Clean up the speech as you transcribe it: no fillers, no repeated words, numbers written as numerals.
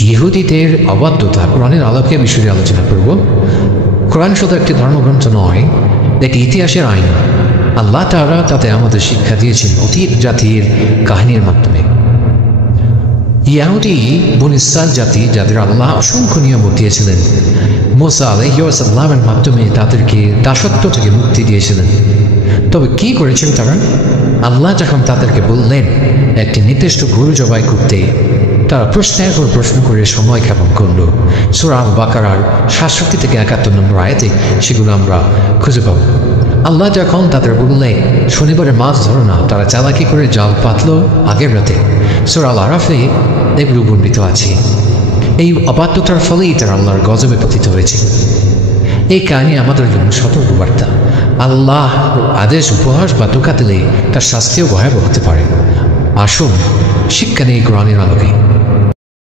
ইহুদিদের অবাধ্যতা কোরআনের আলোকে বিষয়ে আলোচনা করব। কোরআন শুধু একটি ধর্মগ্রন্থ নয়, এটি ইতিহাসের আইন। আল্লাহ তাআলা তাতে আমাদের শিক্ষা দিয়েছেন অতীত জাতির কাহিনীর মাধ্যমে। ইহুদি বনী ইসরাঈল জাতি, যাদের আল্লাহ অসংখ্য নিয়ামত দিয়েছিলেন, মুসা আলাইহিস সালামের মাধ্যমে তাদেরকে দাসত্ব থেকে মুক্তি দিয়েছিলেন। তবে কি করেছেন তারা? আল্লাহ যখন তাদেরকে বললেন একটি নির্দিষ্ট গরু জবাই করতে, তারা প্রশ্নের পর প্রশ্ন করে সময় ক্ষেপণ করল। সূরা আল বাকারার ৬৭ থেকে ৭১ নম্বর আয়াতে সেগুলো আমরা খুঁজে পাব। আল্লাহ যখন তাদের বললেন শনিবারে মাছ ধরো না, তারা চালাকি করে জাল পাতল আগের রাতে। সূরা আল আরাফে এগুলো বর্ণিত আছে। এই অবাধ্যতার ফলেই তারা আল্লাহর গজবে পতিত হয়েছে। এই কাহিনী আমাদের জন্য সতর্কবার্তা। আল্লাহ আদেশ উপহাস বা ধোঁকা দিলে তার শাস্তিও ভয়াবহ হতে পারে। আসুন শিক্ষা নেই কোরআনের আলোকে।